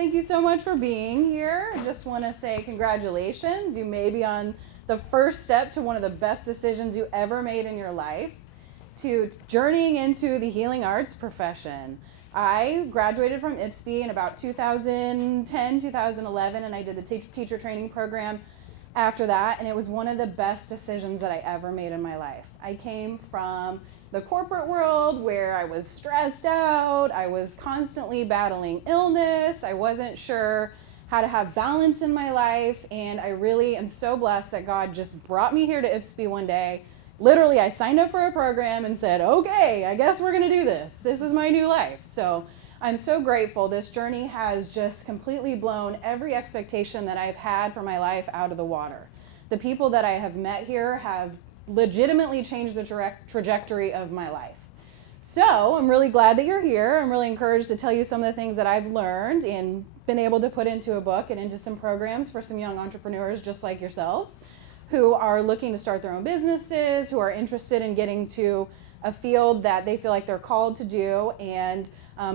Thank you so much for being here. I just want to say congratulations. You may be on the first step to one of the best decisions you ever made in your life, to journeying into the healing arts profession. I graduated from IPSB in about 2010, 2011, and I did the teacher training program after that, and it was one of the best decisions that I ever made in my life. I came from the corporate world where I was stressed out, I was constantly battling illness, I wasn't sure how to have balance in my life, and I really am so blessed that God just brought me here to IPSB one day. Literally, I signed up for a program and said, okay, I guess we're gonna do this. This is my new life. So I'm so grateful. This journey has just completely blown every expectation that I've had for my life out of the water. The people that I have met here have legitimately changed the trajectory of my life. So I'm really glad that you're here. I'm really encouraged to tell you some of the things that I've learned and been able to put into a book and into some programs for some young entrepreneurs just like yourselves who are looking to start their own businesses, who are interested in getting to a field that they feel like they're called to do, and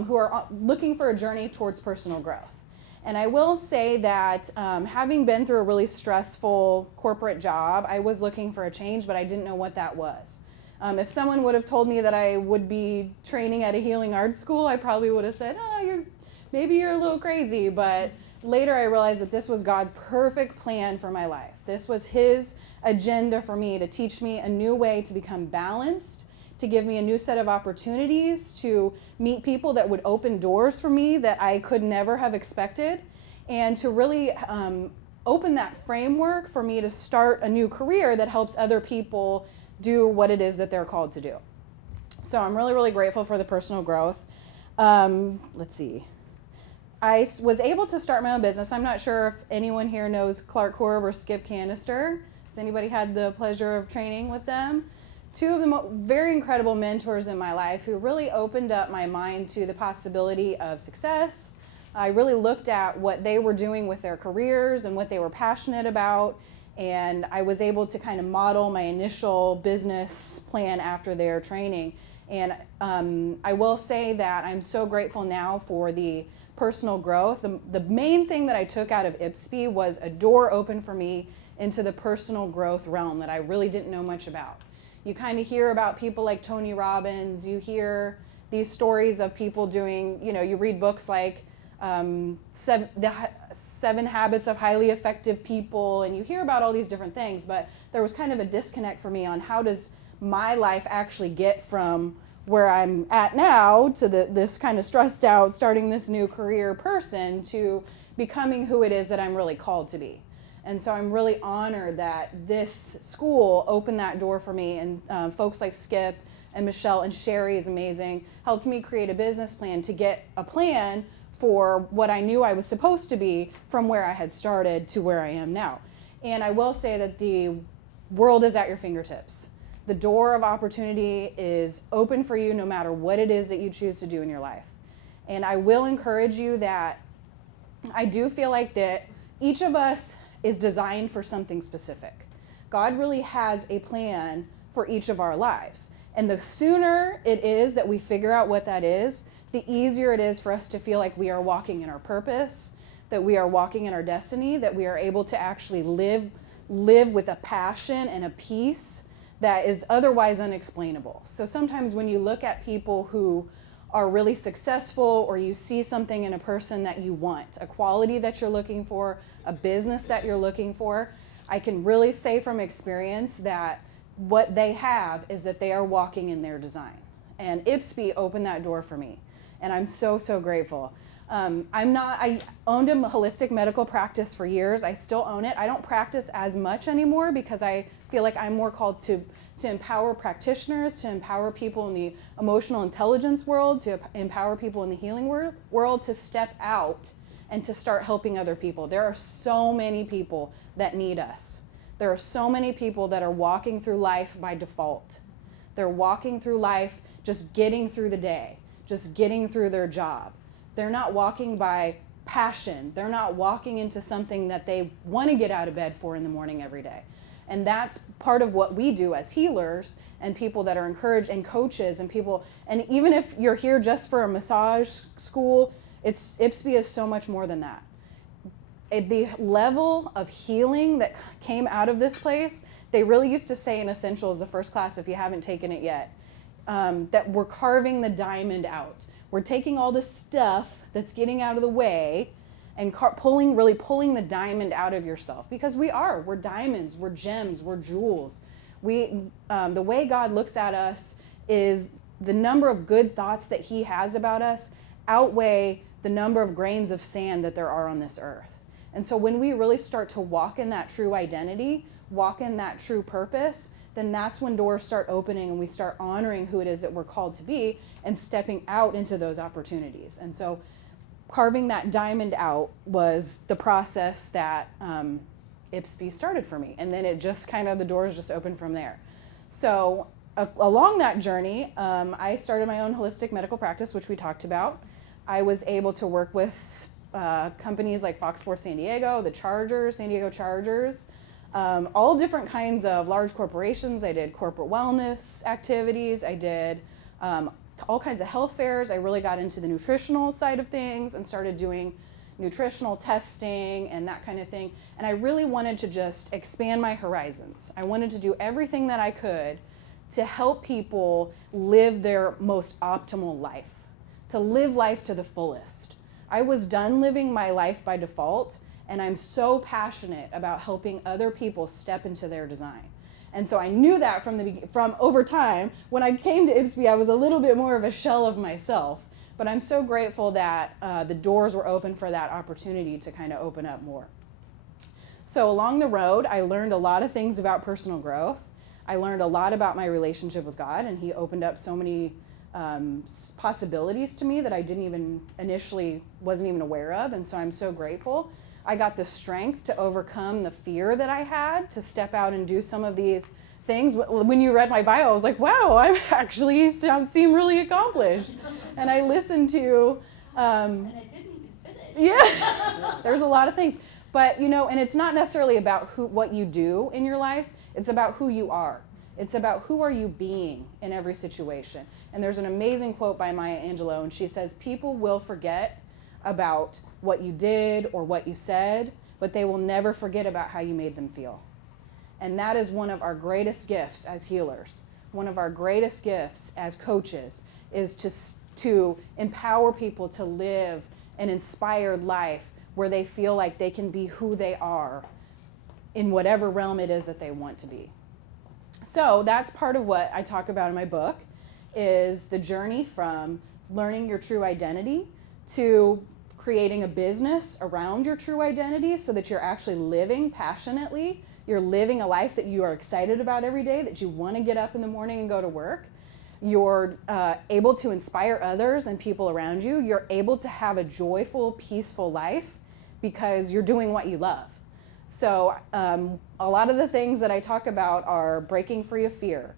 who are looking for a journey towards personal growth. And I will say that having been through a really stressful corporate job, I was looking for a change, but I didn't know what that was. If someone would have told me that I would be training at a healing arts school, I probably would have said, maybe you're a little crazy. But later I realized that this was God's perfect plan for my life. This was His agenda for me to teach me a new way to become balanced, to give me a new set of opportunities, to meet people that would open doors for me that I could never have expected, and to really open that framework for me to start a new career that helps other people do what it is that they're called to do. So I'm really, really grateful for the personal growth. Let's see. I was able to start my own business. I'm not sure if anyone here knows Clark Korb or Skip Canister. Has anybody had the pleasure of training with them? Two of the very incredible mentors in my life who really opened up my mind to the possibility of success. I really looked at what they were doing with their careers and what they were passionate about, and I was able to kind of model my initial business plan after their training. And I will say that I'm so grateful now for the personal growth. The main thing that I took out of IPSB was a door open for me into the personal growth realm that I really didn't know much about. You kind of hear about people like Tony Robbins, you hear these stories of people doing, you read books like the 7 Habits of Highly Effective People, and you hear about all these different things, but there was kind of a disconnect for me on how does my life actually get from where I'm at now to this kind of stressed out, starting this new career person to becoming who it is that I'm really called to be. And so I'm really honored that this school opened that door for me, and folks like Skip and Michelle and Sherry is amazing, helped me create a business plan to get a plan for what I knew I was supposed to be from where I had started to where I am now. And I will say that the world is at your fingertips. The door of opportunity is open for you no matter what it is that you choose to do in your life. And I will encourage you that I do feel like that each of us is designed for something specific. God really has a plan for each of our lives. And the sooner it is that we figure out what that is, the easier it is for us to feel like we are walking in our purpose, that we are walking in our destiny, that we are able to actually live with a passion and a peace that is otherwise unexplainable. So sometimes when you look at people who are really successful, or you see something in a person that you want, a quality that you're looking for, a business that you're looking for, I can really say from experience that what they have is that they are walking in their design. And IPSB opened that door for me. And I'm so, so grateful. I owned a holistic medical practice for years. I still own it. I don't practice as much anymore because I feel like I'm more called to empower practitioners, to empower people in the emotional intelligence world, to empower people in the healing world to step out and to start helping other people. There are so many people that need us. There are so many people that are walking through life by default. They're walking through life just getting through the day, just getting through their job. They're not walking by passion. They're not walking into something that they want to get out of bed for in the morning every day. And that's part of what we do as healers and people that are encouraged, and coaches and people. And even if you're here just for a massage school, IPSB is so much more than that. The level of healing that came out of this place, they really used to say in Essentials, the first class, if you haven't taken it yet, that we're carving the diamond out. We're taking all the stuff that's getting out of the way and really pulling the diamond out of yourself. Because we're diamonds, we're gems, we're jewels. The way God looks at us is the number of good thoughts that he has about us outweigh the number of grains of sand that there are on this earth. And so when we really start to walk in that true identity, walk in that true purpose, then that's when doors start opening and we start honoring who it is that we're called to be and stepping out into those opportunities. And so carving that diamond out was the process that IPSB started for me. And then it just the doors just opened from there. So along that journey, I started my own holistic medical practice, which we talked about. I was able to work with companies like Fox Sports San Diego, the Chargers, San Diego Chargers, all different kinds of large corporations. I did corporate wellness activities. I did all kinds of health fairs. I really got into the nutritional side of things and started doing nutritional testing and that kind of thing. And I really wanted to just expand my horizons. I wanted to do everything that I could to help people live their most optimal life, to live life to the fullest. I was done living my life by default, and I'm so passionate about helping other people step into their design. And so I knew that from over time. When I came to IPSB, I was a little bit more of a shell of myself, but I'm so grateful that the doors were open for that opportunity to kind of open up more. So along the road, I learned a lot of things about personal growth. I learned a lot about my relationship with God, and he opened up so many possibilities to me that I wasn't even aware of, and so I'm so grateful. I got the strength to overcome the fear that I had to step out and do some of these things. When you read my bio, I was like, wow, I actually seem really accomplished. And I listened to... and I didn't even finish. Yeah, there's a lot of things. But, and it's not necessarily about what you do in your life. It's about who you are. It's about who are you being in every situation. And there's an amazing quote by Maya Angelou, and she says, people will forget about what you did or what you said, but they will never forget about how you made them feel. And that is one of our greatest gifts as healers. One of our greatest gifts as coaches is to empower people to live an inspired life where they feel like they can be who they are in whatever realm it is that they want to be. So that's part of what I talk about in my book, is the journey from learning your true identity to creating a business around your true identity so that you're actually living passionately. You're living a life that you are excited about every day, that you want to get up in the morning and go to work. You're able to inspire others and people around you. You're able to have a joyful, peaceful life because you're doing what you love. So a lot of the things that I talk about are breaking free of fear,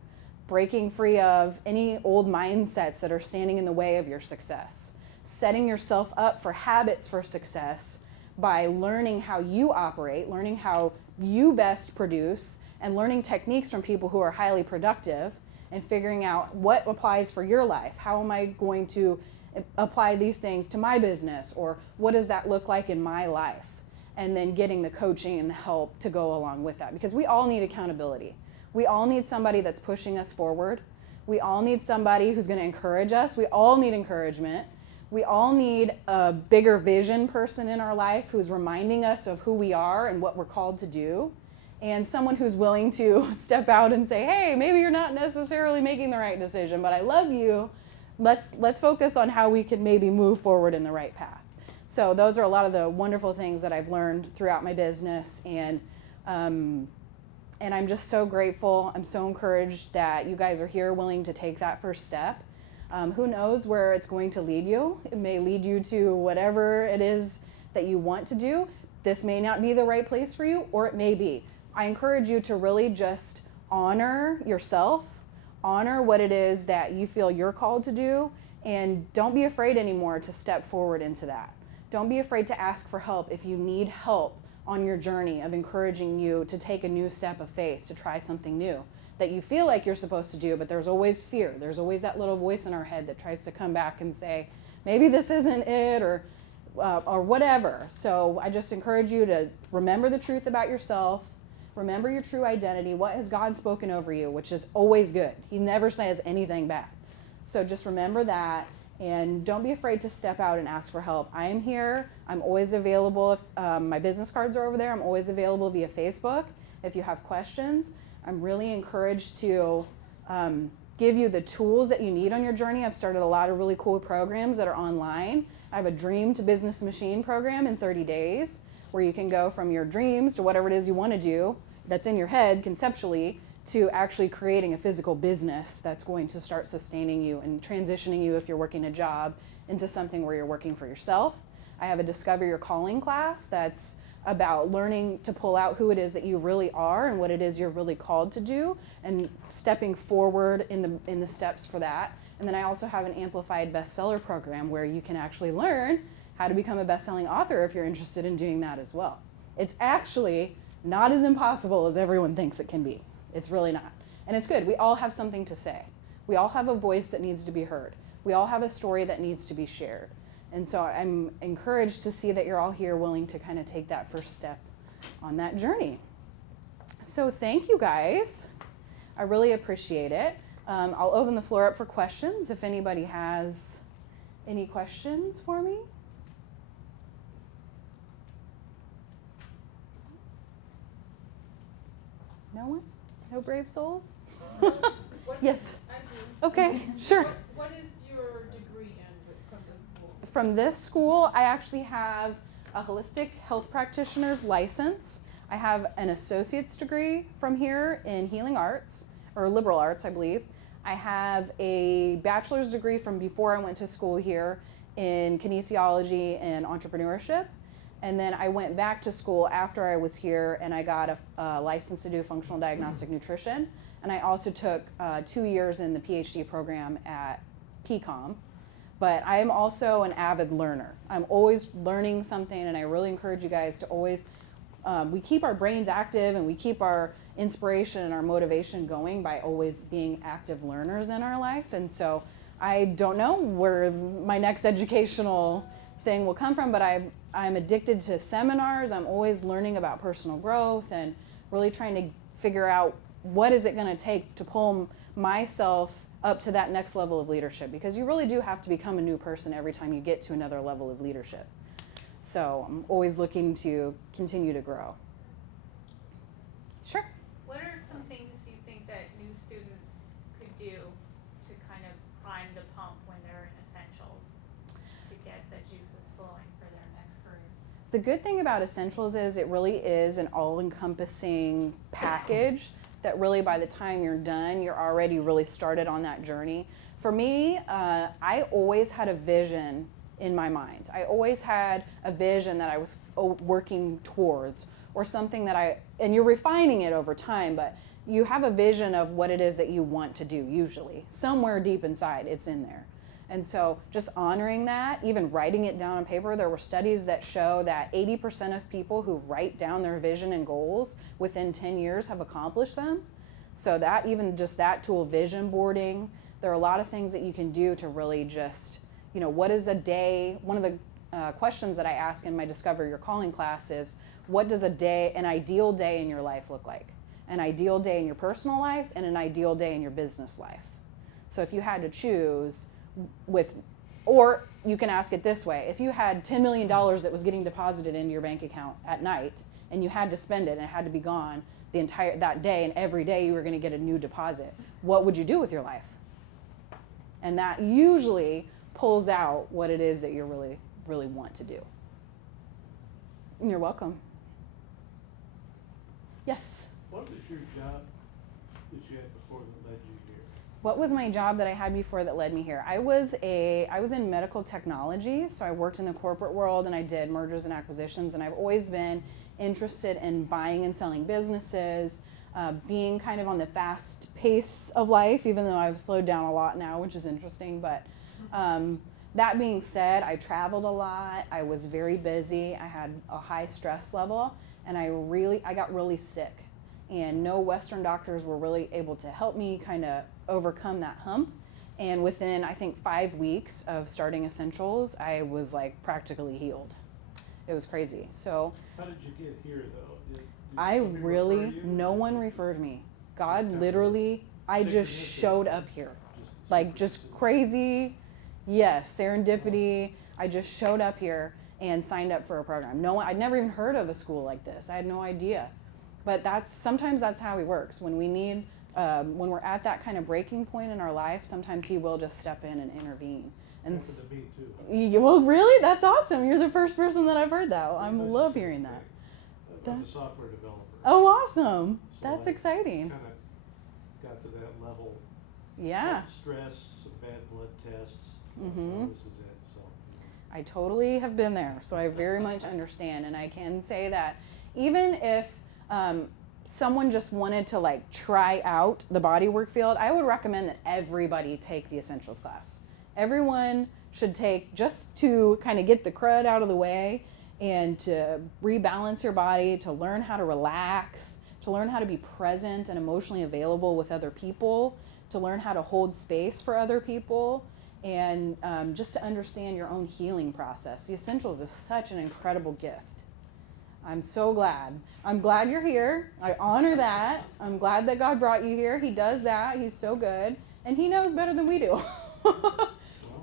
breaking free of any old mindsets that are standing in the way of your success, setting yourself up for habits for success by learning how you operate, learning how you best produce, and learning techniques from people who are highly productive and figuring out what applies for your life. How am I going to apply these things to my business, or what does that look like in my life? And then getting the coaching and the help to go along with that, because we all need accountability. We all need somebody that's pushing us forward. We all need somebody who's going to encourage us. We all need encouragement. We all need a bigger vision person in our life who's reminding us of who we are and what we're called to do, and someone who's willing to step out and say, hey, maybe you're not necessarily making the right decision, but I love you. Let's focus on how we can maybe move forward in the right path. So those are a lot of the wonderful things that I've learned throughout my business, and I'm just so grateful. I'm so encouraged that you guys are here willing to take that first step. Who knows where it's going to lead you? It may lead you to whatever it is that you want to do. This may not be the right place for you, or it may be. I encourage you to really just honor yourself, honor what it is that you feel you're called to do, and don't be afraid anymore to step forward into that. Don't be afraid to ask for help if you need help on your journey of encouraging you to take a new step of faith, to try something new that you feel like you're supposed to do, but there's always fear. There's always that little voice in our head that tries to come back and say, maybe this isn't it, or or whatever. So I just encourage you to remember the truth about yourself, remember your true identity. What has God spoken over you, which is always good. He never says anything bad. So just remember that, and don't be afraid to step out and ask for help. I am here. I'm always available. If my business cards are over there, I'm always available via Facebook. If you have questions, I'm really encouraged to give you the tools that you need on your journey. I've started a lot of really cool programs that are online. I have a Dream to Business Machine program in 30 days where you can go from your dreams to whatever it is you want to do that's in your head conceptually to actually creating a physical business that's going to start sustaining you and transitioning you, if you're working a job, into something where you're working for yourself. I have a Discover Your Calling class that's about learning to pull out who it is that you really are and what it is you're really called to do, and stepping forward in the steps for that. And then I also have an Amplified Bestseller program where you can actually learn how to become a best-selling author if you're interested in doing that as well. It's actually not as impossible as everyone thinks it can be. It's really not. And it's good. We all have something to say. We all have a voice that needs to be heard. We all have a story that needs to be shared. And so I'm encouraged to see that you're all here willing to kind of take that first step on that journey. So thank you guys. I really appreciate it. I'll open the floor up for questions if anybody has any questions for me. No one? No brave souls? Yes. I do. Okay, sure. What is your degree in from this school? From this school, I actually have a holistic health practitioner's license. I have an associate's degree from here in healing arts, or liberal arts, I believe. I have a bachelor's degree from before I went to school here in kinesiology and entrepreneurship. And then I went back to school after I was here and I got a license to do functional diagnostic nutrition. And I also took 2 years in the PhD program at PCOM. But I am also an avid learner. I'm always learning something, and I really encourage you guys to always, we keep our brains active and we keep our inspiration and our motivation going by always being active learners in our life. And so I don't know where my next educational thing will come from, but I'm addicted to seminars. I'm always learning about personal growth and really trying to figure out what is it going to take to pull myself up to that next level of leadership, because you really do have to become a new person every time you get to another level of leadership. So I'm always looking to continue to grow. Sure. What are some things you think that new students could do to kind of prime the pump when they're in essentials to get the juices flowing for their next career? The good thing about essentials is it really is an all-encompassing package that really by the time you're done, you're already really started on that journey. For me, I always had a vision in my mind. I always had a vision that I was working towards, or something that and you're refining it over time, but you have a vision of what it is that you want to do usually. Somewhere deep inside, it's in there. And so just honoring that, even writing it down on paper, there were studies that show that 80% of people who write down their vision and goals within 10 years have accomplished them. So that, even just that tool, vision boarding, there are a lot of things that you can do to really just, what is a day? One of the questions that I ask in my Discover Your Calling class is, what does an ideal day in your life look like? An ideal day in your personal life and an ideal day in your business life. So if you had to choose, or you can ask it this way: if you had $10 million that was getting deposited into your bank account at night and you had to spend it and it had to be gone that day, and every day you were going to get a new deposit, what would you do with your life? And that usually pulls out what it is that you really, really want to do. And you're welcome. Yes? What was your job that you had before that led you here? What was my job that I had before that led me here? I was in medical technology, so I worked in the corporate world and I did mergers and acquisitions, and I've always been interested in buying and selling businesses, being kind of on the fast pace of life, even though I've slowed down a lot now, which is interesting. But that being said, I traveled a lot. I was very busy. I had a high stress level, and I got really sick. And no Western doctors were really able to help me kind of overcome that hump. And within, I think, 5 weeks of starting Essentials, I was like practically healed. It was crazy. So How did you get here though? Did I somebody really, refer you, no or one did you referred me. just God kind of literally, I just synchronicity? showed up here. Like just synchronicity? crazy, yes, serendipity. I just showed up here and signed up for a program. No one, I'd never even heard of a school like this. I had no idea. But sometimes that's how he works. When we need, when we're at that kind of breaking point in our life, sometimes he will just step in and intervene. And Happened to me too. well, really, that's awesome. You're the first person that I've heard that. I Pretty much the love same hearing that. thing. I'm a software developer. Oh, awesome. So That's I exciting. Kind of got to that level. Yeah. Stress, some bad blood tests. Mhm. This is it. So. I totally have been there, so I very much understand. And I can say that even if someone just wanted to like try out the bodywork field, I would recommend that everybody take the Essentials class. Everyone should take, just to kind of get the crud out of the way and to rebalance your body, to learn how to relax, to learn how to be present and emotionally available with other people, to learn how to hold space for other people, and just to understand your own healing process. The Essentials is such an incredible gift. I'm so glad. I'm glad you're here. I honor that. I'm glad that God brought you here. He does that. He's so good. And he knows better than we do. Well,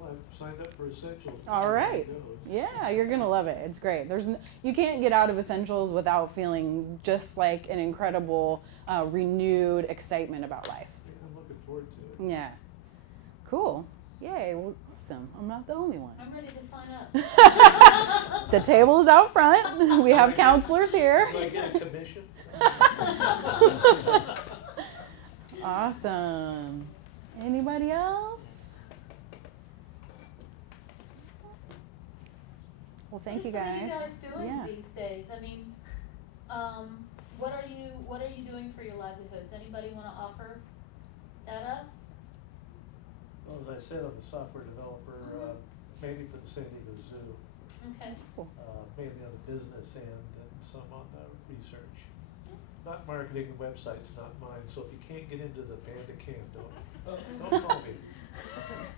I've signed up for Essentials. All right. It goes. Yeah, you're going to love it. It's great. You can't get out of Essentials without feeling just like an incredible, renewed excitement about life. Yeah, I'm looking forward to it. Yeah. Cool. Yay. Well, awesome. I'm not the only one. I'm ready to sign up. The table is out front. We have counselors here. Do I get a commission? Awesome. Anybody else? Well, thank you What are guys. you guys doing Yeah. these days? I mean, what are you doing for your livelihoods? Anybody want to offer that up? Well, as I said, I'm a software developer, mainly for the San Diego Zoo, Okay. mainly on the business end and some on the research. Not marketing and websites, not mine, so if you can't get into the panda camp, don't call me.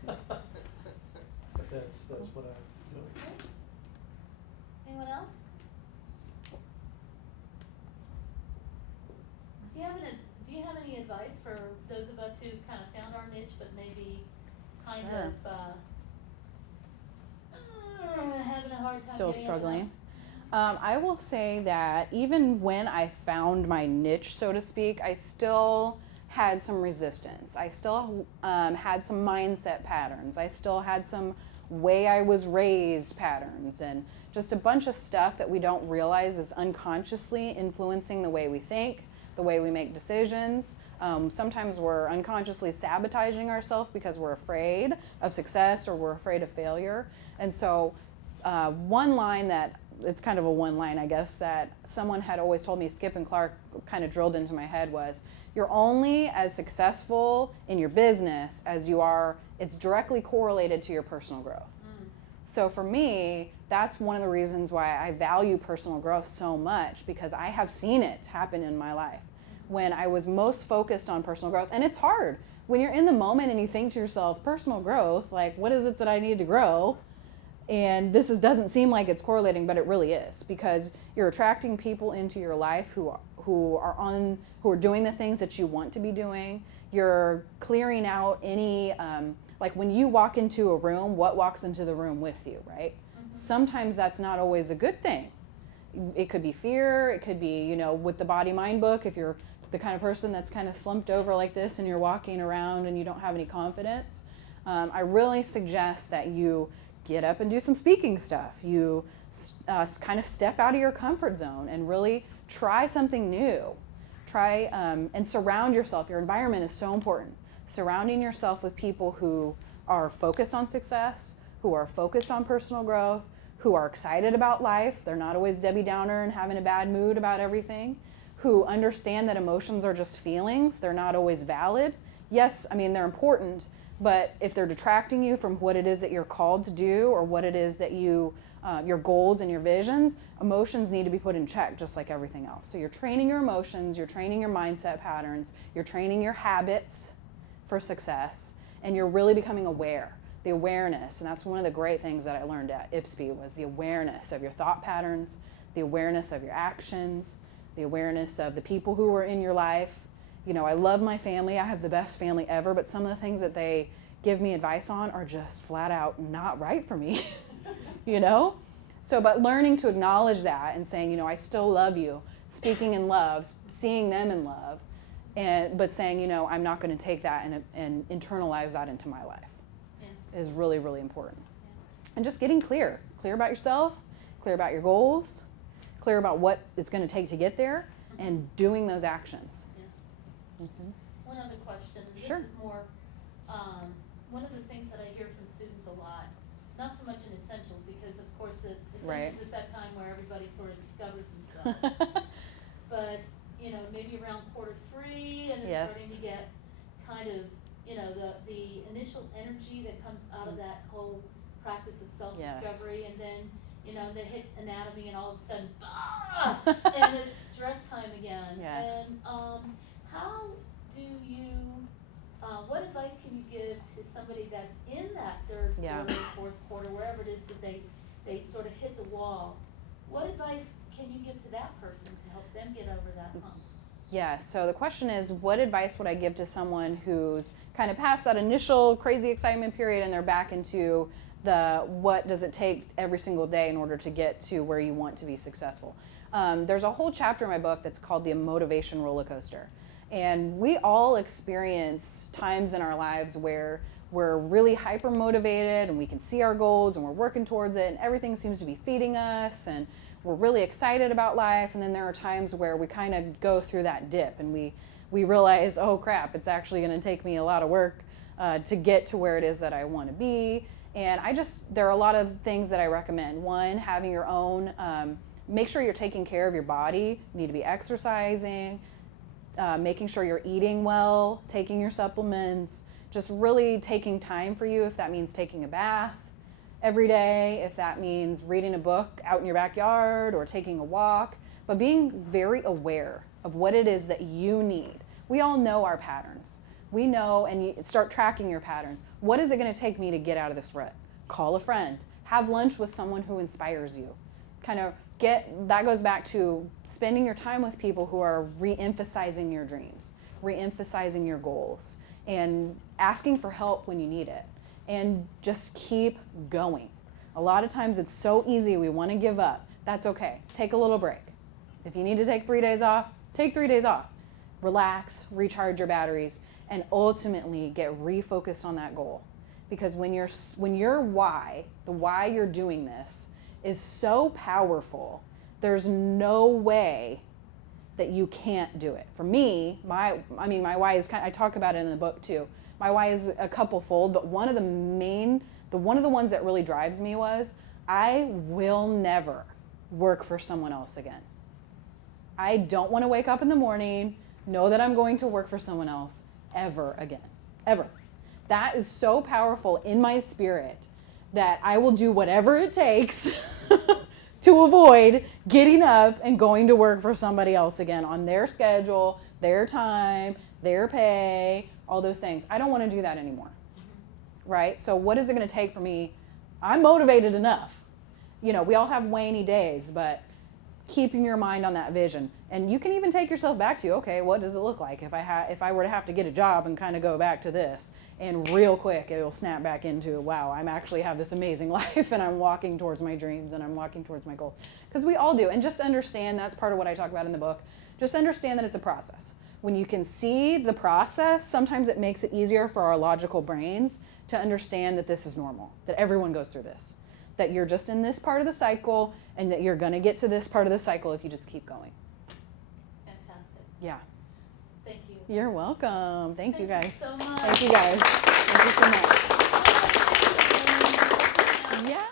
But that's what I'm doing. Anyone else? Do you have any advice for those of us who kind of found our niche, but maybe kind Sure. of having a hard time Still getting struggling. I will say that even when I found my niche, so to speak, I still had some resistance. I still had some mindset patterns. I still had some way I was raised patterns, and just a bunch of stuff that we don't realize is unconsciously influencing the way we think, the way we make decisions. Sometimes we're unconsciously sabotaging ourselves because we're afraid of success or we're afraid of failure. And so one line that, it's kind of a one line, I guess, that someone had always told me, Skip and Clark kind of drilled into my head was, you're only as successful in your business as you are, it's directly correlated to your personal growth. So for me, that's one of the reasons why I value personal growth so much, because I have seen it happen in my life. When I was most focused on personal growth, and it's hard when you're in the moment and you think to yourself, personal growth, like what is it that I need to grow? And this doesn't seem like it's correlating, but it really is, because you're attracting people into your life who are doing the things that you want to be doing. You're clearing out any like when you walk into a room, what walks into the room with you, right? Sometimes that's not always a good thing. It could be fear. It could be, with the body mind book, if you're the kind of person that's kind of slumped over like this and you're walking around and you don't have any confidence, I really suggest that you get up and do some speaking stuff. You kind of step out of your comfort zone and really try something new. Try and surround yourself. Your environment is so important. Surrounding yourself with people who are focused on success, who are focused on personal growth, who are excited about life. They're not always Debbie Downer and having a bad mood about everything, who understand that emotions are just feelings. They're not always valid. Yes, they're important, but if they're detracting you from what it is that you're called to do or what it is that your goals and your visions, emotions need to be put in check just like everything else. So you're training your emotions, you're training your mindset patterns, you're training your habits for success, and you're really becoming aware. The awareness, and that's one of the great things that I learned at IPSB, was the awareness of your thought patterns, the awareness of your actions, the awareness of the people who are in your life. You know, I love my family. I have the best family ever, but some of the things that they give me advice on are just flat out not right for me, you know? So, but learning to acknowledge that and saying, you know, I still love you, speaking in love, seeing them in love, but saying, you know, I'm not going to take that and internalize that into my life is really, really important. And just getting clear about yourself, clear about your goals, clear about what it's going to take to get there, and doing those actions. One other question. Sure. This is more, one of the things that I hear from students a lot, not so much in essentials, because of course essentials is that time where everybody sort of discovers themselves. But, you know, maybe around quarter 3, and it's starting to get kind of, you know, the initial energy that comes out of that whole practice of self-discovery, and then, you know, they hit anatomy, and all of a sudden, and it's stress time again. Yes. And how do you, what advice can you give to somebody that's in that third quarter, fourth quarter, wherever it is that they sort of hit the wall? What advice can you give to that person to help them get over that hump? Yeah, so the question is, what advice would I give to someone who's kind of past that initial crazy excitement period and they're back into the what does it take every single day in order to get to where you want to be successful? There's a whole chapter in my book that's called the motivation roller coaster. And we all experience times in our lives where we're really hyper motivated and we can see our goals and we're working towards it and everything seems to be feeding us and we're really excited about life, and then there are times where we kind of go through that dip and we realize, oh crap, it's actually going to take me a lot of work to get to where it is that I want to be. And there are a lot of things that I recommend. One, having your own, make sure you're taking care of your body. You need to be exercising, making sure you're eating well, taking your supplements, just really taking time for you, if that means taking a bath every day, if that means reading a book out in your backyard or taking a walk, but being very aware of what it is that you need. We all know our patterns. We know, and you start tracking your patterns. What is it going to take me to get out of this rut? Call a friend. Have lunch with someone who inspires you. That goes back to spending your time with people who are re-emphasizing your dreams, re-emphasizing your goals, and asking for help when you need it. And just keep going. A lot of times it's so easy, we want to give up. That's okay. Take a little break. If you need to take 3 days off, take 3 days off. Relax, recharge your batteries, and ultimately get refocused on that goal. Because when your why, the why you're doing this, is so powerful, there's no way that you can't do it. For me, my why is I talk about it in the book too. My why is a couple fold, but one of the ones that really drives me was, I will never work for someone else again. I don't want to wake up in the morning, know that I'm going to work for someone else ever again, ever. That is so powerful in my spirit that I will do whatever it takes to avoid getting up and going to work for somebody else again on their schedule, their time, their pay, all those things. I don't want to do that anymore, right? So what is it going to take for me? I'm motivated enough. You know, we all have waning days, but keeping your mind on that vision. And you can even take yourself back to, okay, what does it look like if I were to have to get a job and kind of go back to this? And real quick, it'll snap back into, wow, I'm actually have this amazing life and I'm walking towards my dreams and I'm walking towards my goals. Because we all do. And just understand, that's part of what I talk about in the book, just understand that it's a process. When you can see the process, sometimes it makes it easier for our logical brains to understand that this is normal, that everyone goes through this, that you're just in this part of the cycle and that you're going to get to this part of the cycle if you just keep going. Fantastic. Yeah. Thank you. You're welcome. Thank you guys. So much. Thank you guys. Thank you so much. Yeah.